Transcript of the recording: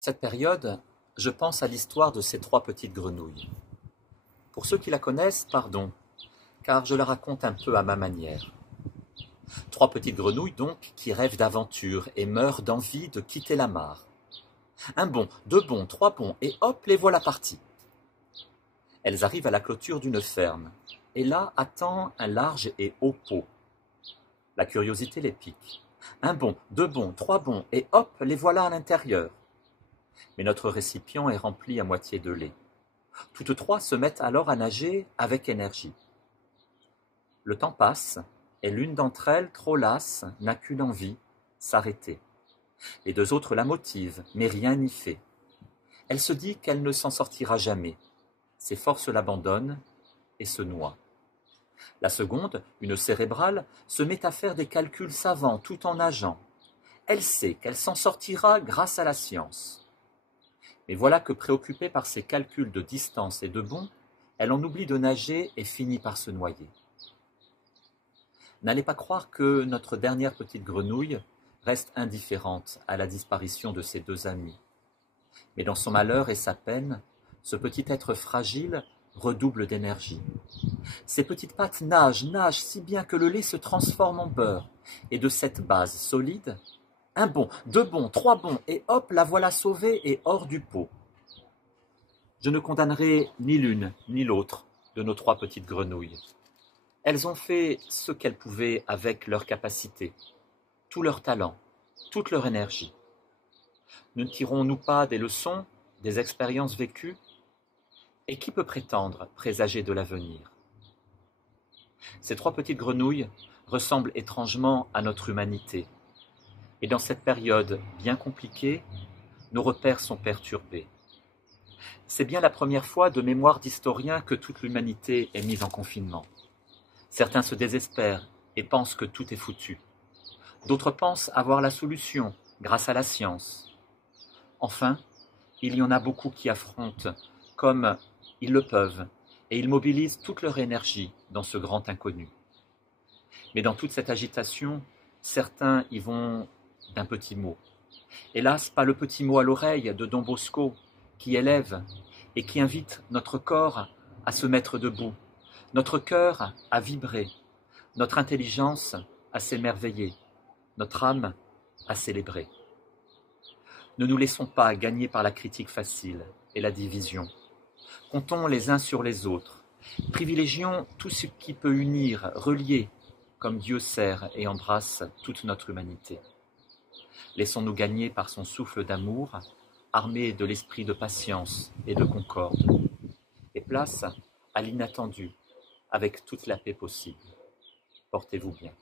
Cette période, je pense à l'histoire de ces trois petites grenouilles. Pour ceux qui la connaissent, pardon, car je la raconte un peu à ma manière. Trois petites grenouilles donc qui rêvent d'aventure et meurent d'envie de quitter la mare. Un bond, deux bonds, trois bonds, et hop, les voilà parties. Elles arrivent à la clôture d'une ferme, et là attend un large et haut pot. La curiosité les pique. Un bond, deux bonds, trois bonds, et hop, les voilà à l'intérieur. Mais notre récipient est rempli à moitié de lait. Toutes trois se mettent alors à nager avec énergie. Le temps passe, et l'une d'entre elles, trop lasse, n'a qu'une envie, s'arrêter. Les deux autres la motivent, mais rien n'y fait. Elle se dit qu'elle ne s'en sortira jamais. Ses forces l'abandonnent et se noie. La seconde, une cérébrale, se met à faire des calculs savants tout en nageant. Elle sait qu'elle s'en sortira grâce à la science. Mais voilà que préoccupée par ses calculs de distance et de bond, elle en oublie de nager et finit par se noyer. N'allez pas croire que notre dernière petite grenouille reste indifférente à la disparition de ses deux amis. Mais dans son malheur et sa peine, ce petit être fragile redouble d'énergie. Ses petites pattes nagent si bien que le lait se transforme en beurre, et de cette base solide, un bond, deux bonds, trois bonds, et hop, la voilà sauvée et hors du pot. Je ne condamnerai ni l'une ni l'autre de nos trois petites grenouilles. Elles ont fait ce qu'elles pouvaient avec leur capacité, tout leur talent, toute leur énergie. Ne tirons-nous pas des leçons, des expériences vécues? Et qui peut prétendre présager de l'avenir? Ces trois petites grenouilles ressemblent étrangement à notre humanité. Et dans cette période bien compliquée, nos repères sont perturbés. C'est bien la première fois de mémoire d'historien que toute l'humanité est mise en confinement. Certains se désespèrent et pensent que tout est foutu. D'autres pensent avoir la solution grâce à la science. Enfin, il y en a beaucoup qui affrontent comme ils le peuvent et ils mobilisent toute leur énergie dans ce grand inconnu. Mais dans toute cette agitation, certains y vont d'un petit mot. Hélas, pas le petit mot à l'oreille de Don Bosco qui élève et qui invite notre corps à se mettre debout, notre cœur à vibrer, notre intelligence à s'émerveiller, notre âme à célébrer. Ne nous laissons pas gagner par la critique facile et la division. Comptons les uns sur les autres. Privilégions tout ce qui peut unir, relier, comme Dieu serre et embrasse toute notre humanité. Laissons-nous gagner par son souffle d'amour, armé de l'esprit de patience et de concorde. Et place à l'inattendu, avec toute la paix possible. Portez-vous bien.